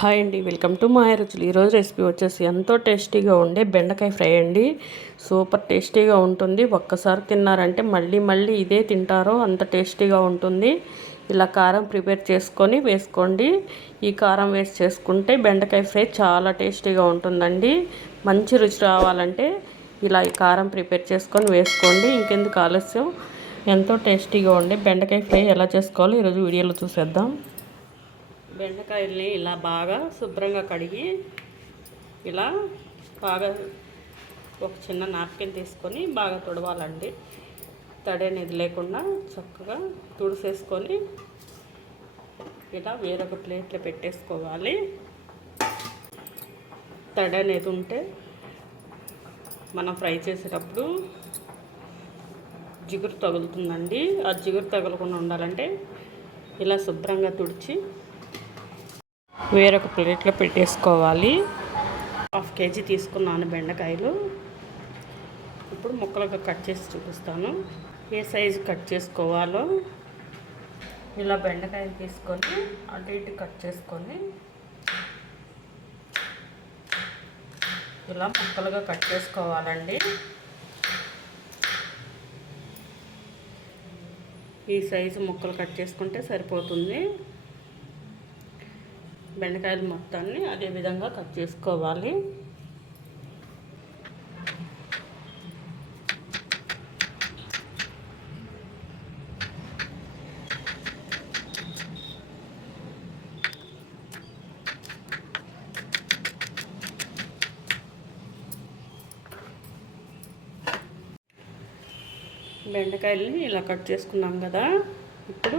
Hi అండి welcome to మా రుచులు. ఈరోజు రెసిపీ వచ్చేసి ఎంతో టేస్టీగా ఉండే బెండకాయ ఫ్రై అండి. సూపర్ టేస్టీగా ఉంటుంది. ఒక్కసారి తిన్నారంటే మళ్ళీ మళ్ళీ ఇదే తింటారో అంత టేస్టీగా ఉంటుంది. ఇలా కారం ప్రిపేర్ చేసుకొని వేసుకోండి. ఈ కారం వేసి చేసుకుంటే బెండకాయ ఫ్రై చాలా టేస్టీగా ఉంటుందండి. మంచి రుచి రావాలంటే ఇలా ఈ కారం ప్రిపేర్ చేసుకొని వేసుకోండి. ఇంకెందుకు ఆలస్యం? ఎంతో టేస్టీగా ఉండే బెండకాయ ఫ్రై ఎలా చేసుకోవాలో ఈరోజు వీడియోలో చూసేద్దాం. బెండకాయల్ని ఇలా బాగా శుభ్రంగా కడిగి ఇలా బాగా ఒక చిన్న నాప్కిన్ తీసుకొని బాగా తుడవాలండి. తడి అనేది లేకుండా చక్కగా తుడిసేసుకొని ఇలా వేరొక ప్లేట్లో పెట్టేసుకోవాలి. తడి అనేది ఉంటే మనం ఫ్రై చేసేటప్పుడు జిగురు తగులుతుందండి. ఆ జిగురు తగలకుండా ఉండాలంటే ఇలా శుభ్రంగా తుడిచి వేరొక ప్లేట్లో పెట్టేసుకోవాలి. హాఫ్ కేజీ తీసుకున్నాను బెండకాయలు. ఇప్పుడు ముక్కలుగా కట్ చేసి చూపిస్తాను. ఏ సైజు కట్ చేసుకోవాలో ఇలా బెండకాయలు తీసుకొని అటు ఇటు కట్ చేసుకొని ఇలా ముక్కలుగా కట్ చేసుకోవాలండి. ఈ సైజు ముక్కలు కట్ చేసుకుంటే సరిపోతుంది. బెండకాయలు మొత్తాన్ని అదే విధంగా కట్ చేసుకోవాలి. బెండకాయలని ఇలా కట్ చేసుకున్నాం కదా ఇప్పుడు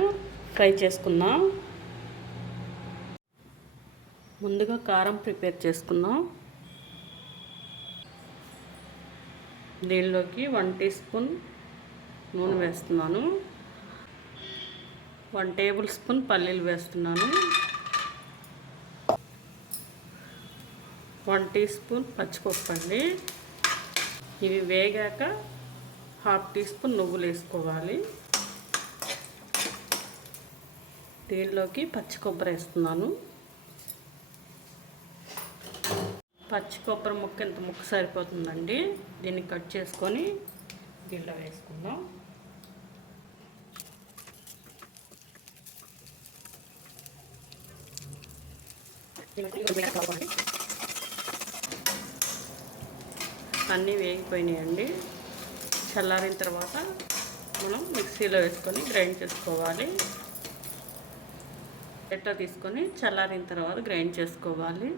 ఫ్రై చేసుకుందాం. ముందుగా కారం ప్రిపేర్ చేసుకుందాం. దీనిలోకి వన్ టీ స్పూన్ నూనె వేస్తున్నాను. వన్ టేబుల్ స్పూన్ పల్లీలు వేస్తున్నాను. వన్ టీ స్పూన్ పచ్చిపప్పు అండి. ఇవి వేగాక హాఫ్ టీ స్పూన్ నువ్వులు వేసుకోవాలి. దీనిలోకి పచ్చి కొబ్బరి వేస్తున్నాను. పచ్చి కొబ్బరి ముక్క ఇంత ముక్క సరిపోతుందండి? దీన్ని కట్ చేసుకొని దీంట్లో వేసుకుందాం. అన్నీ వేగిపోయినాయండి. చల్లారిన తర్వాత మనం మిక్సీలో వేసుకొని గ్రైండ్ చేసుకోవాలి. ఎట్లా తీసుకొని చల్లారిన తర్వాత గ్రైండ్ చేసుకోవాలి.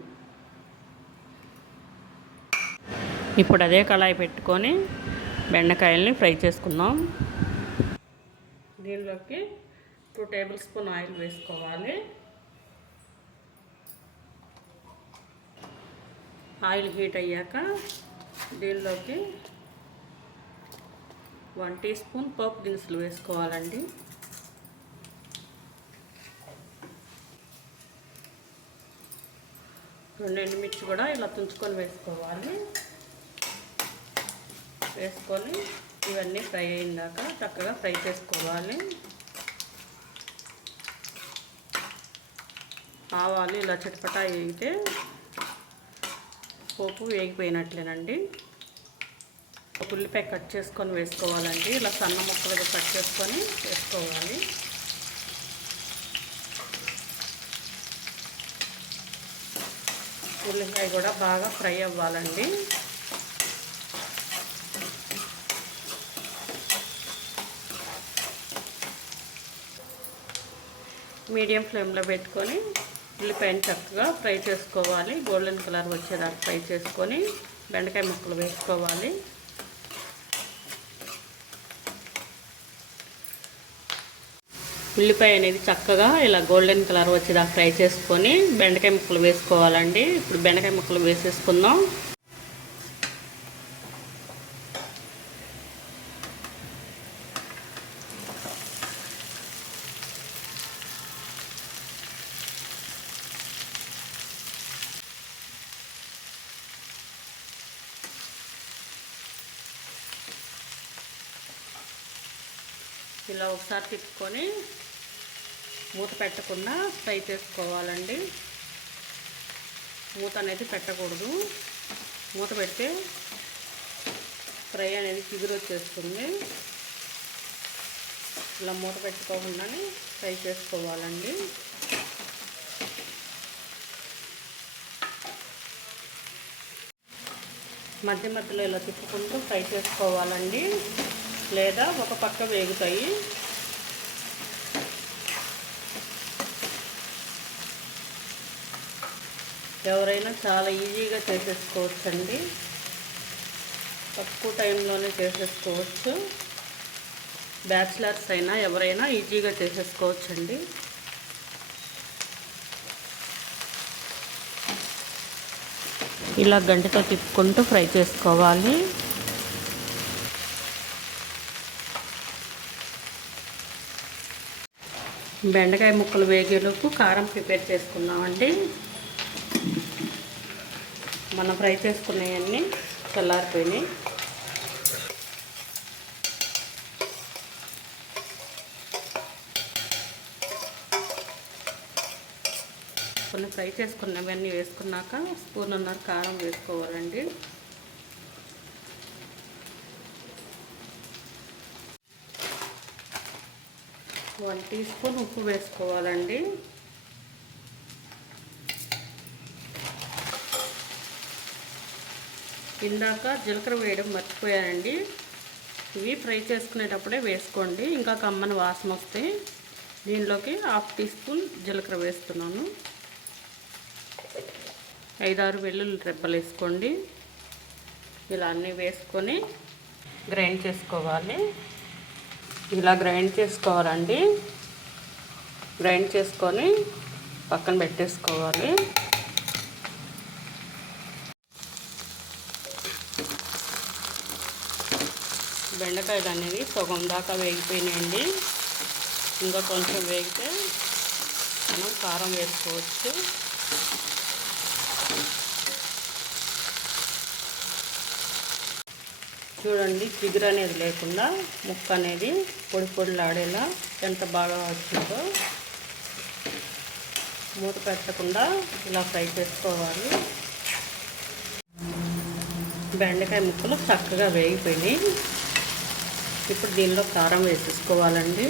ఇప్పుడు అదే కళాయి పెట్టుకొని బెండకాయల్ని ఫ్రై చేసుకుందాం. దీనిలోకి టూ టేబుల్ స్పూన్ ఆయిల్ వేసుకోవాలి. ఆయిల్ హీట్ అయ్యాక దీనిలోకి వన్ టీ స్పూన్ పోపు దినుసులు వేసుకోవాలండి. రెండు ఎండుమిర్చి కూడా ఇలా తుంచుకొని వేసుకోవాలి. వేసుకొని ఇవన్నీ ఫ్రై అయిందాక చక్కగా ఫ్రై చేసుకోవాలి. ఆవాలు ఇలా చిటపటా వేగితే పోపు వేగిపోయినట్లేనండి. ఉల్లిపాయ కట్ చేసుకొని వేసుకోవాలండి. ఇలా సన్న ముక్కలుగా కట్ చేసుకొని వేసుకోవాలి. ఉల్లిపాయ కూడా బాగా ఫ్రై అవ్వాలండి. మీడియం ఫ్లేమ్లో పెట్టుకొని ఉల్లిపాయని చక్కగా ఫ్రై చేసుకోవాలి. గోల్డెన్ కలర్ వచ్చేదాకా ఫ్రై చేసుకొని బెండకాయ ముక్కలు వేసుకోవాలి. ఉల్లిపాయ అనేది చక్కగా ఇలా గోల్డెన్ కలర్ వచ్చేదాకా ఫ్రై చేసుకొని బెండకాయ ముక్కలు వేసుకోవాలండి. ఇప్పుడు బెండకాయ ముక్కలు వేసేసుకుందాం. ఇలా ఒకసారి తిప్పుకొని మూత పెట్టకుండా ఫ్రై చేసుకోవాలండి. మూత అనేది పెట్టకూడదు. మూత పెడితే ఫ్రై అనేది చిగురు వచ్చేస్తుంది. ఇలా మూత పెట్టుకోకుండానే ఫ్రై చేసుకోవాలండి. మధ్య మధ్యలో ఇలా తిప్పుకుంటూ ఫ్రై చేసుకోవాలండి. లేదా ఒక పక్క వేగుతాయి. ఎవరైనా చాలా ఈజీగా చేసేసుకోవచ్చండి. తక్కువ టైంలోనే చేసేసుకోవచ్చు. బ్యాచిలర్స్ అయినా ఎవరైనా ఈజీగా చేసేసుకోవచ్చండి. ఇలా గంటతో తిప్పుకుంటూ ఫ్రై చేసుకోవాలి. బెండకాయ ముక్కలు వేగేలోపు కారం ప్రిపేర్ చేసుకున్నామండి మనం ఫ్రై చేసుకున్నవన్నీ చల్లారిపోయినాయి కొన్ని ఫ్రై చేసుకున్నవన్నీ వేసుకున్నాక స్పూన్ ఉన్నారు కారం వేసుకోవాలండి. వన్ టీ స్పూన్ ఉప్పు వేసుకోవాలండి. ఇందాక జీలకర్ర వేయడం మర్చిపోయానండి. ఇవి ఫ్రై చేసుకునేటప్పుడే వేసుకోండి. ఇంకా కమ్మని వాసన వస్తే దీనిలోకి హాఫ్ టీ స్పూన్ జీలకర్ర వేస్తున్నాను. ఐదారు వెల్లుల్లి రెబ్బలు వేసుకోండి. ఇలా అన్నీ వేసుకొని గ్రైండ్ చేసుకోవాలి. ఇలా గ్రైండ్ చేసుకోవాలండి. గ్రైండ్ చేసుకొని పక్కన పెట్టేసుకోవాలి. బెండకాయలు అనేవి సగం దాకా వేగిపోయినాయండి. ఇంకా కొంచెం వేగితే మనం కారం వేసుకోవచ్చు. చూడండి చిగురు అనేది లేకుండా ముక్క అనేది పొడి పొడిలాడేలా ఎంత బాగా వచ్చిందో. మూత పెట్టకుండా ఇలా ఫ్రై చేసుకోవాలి. బెండకాయ ముక్కలు చక్కగా వేగిపోయినాయి. ఇప్పుడు దీనిలో కారం వేసేసుకోవాలండి.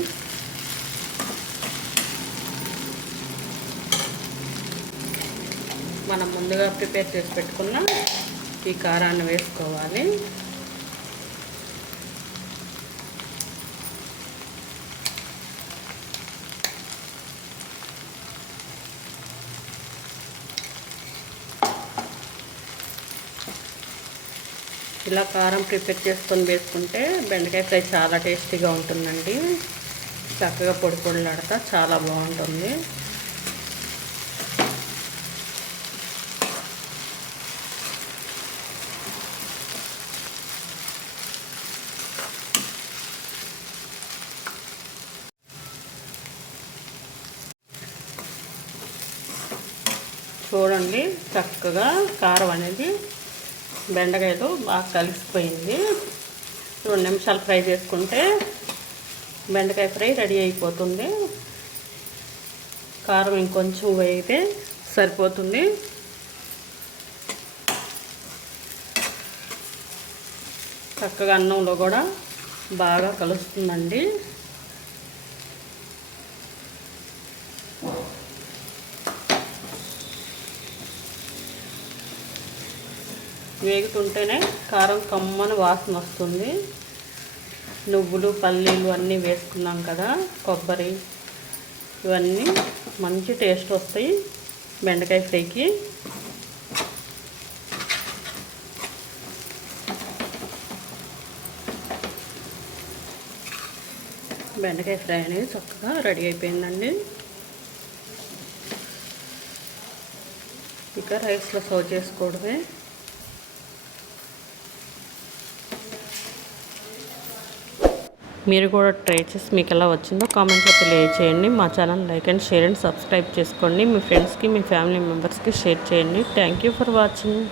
మనం ముందుగా ప్రిపేర్ చేసి పెట్టుకున్న ఈ కారాన్ని వేసుకోవాలి. ఇలా కారం ప్రిపేర్ చేసుకొని వేసుకుంటే బెండకాయ ఫ్రై చాలా టేస్టీగా ఉంటుందండి. చక్కగా పొడి పొడిలాడతా చాలా బాగుంటుంది. చూడండి చక్కగా కారం అనేది బెండకాయలు బాగా కలిసిపోయింది. రెండు నిమిషాలు ఫ్రై చేసుకుంటే బెండకాయ ఫ్రై రెడీ అయిపోతుంది. కారం ఇంకొంచెం వేయితే సరిపోతుంది. చక్కగా అన్నంలో కూడా బాగా కలుస్తుందండి. వేగుతుంటేనే కారం కమ్మని వాసన వస్తుంది. నువ్వులు పల్లీలు అన్నీ వేసుకున్నాం కదా కొబ్బరి ఇవన్నీ మంచి టేస్ట్ వస్తాయి బెండకాయ ఫ్రైకి. బెండకాయ ఫ్రై అనేది చక్కగా రెడీ అయిపోయిందండి. ఇక రైస్లో సర్వ్ చేసుకోవడమే. మీరు కూడా ట్రై చేసి మీకు ఎలా వచ్చిందో కామెంట్లో తెలియజేయండి మా channel like and share and subscribe చేసుకోండి. మీ ఫ్రెండ్స్కి మీ ఫ్యామిలీ మెంబర్స్కి షేర్ చేయండి. Thank you for watching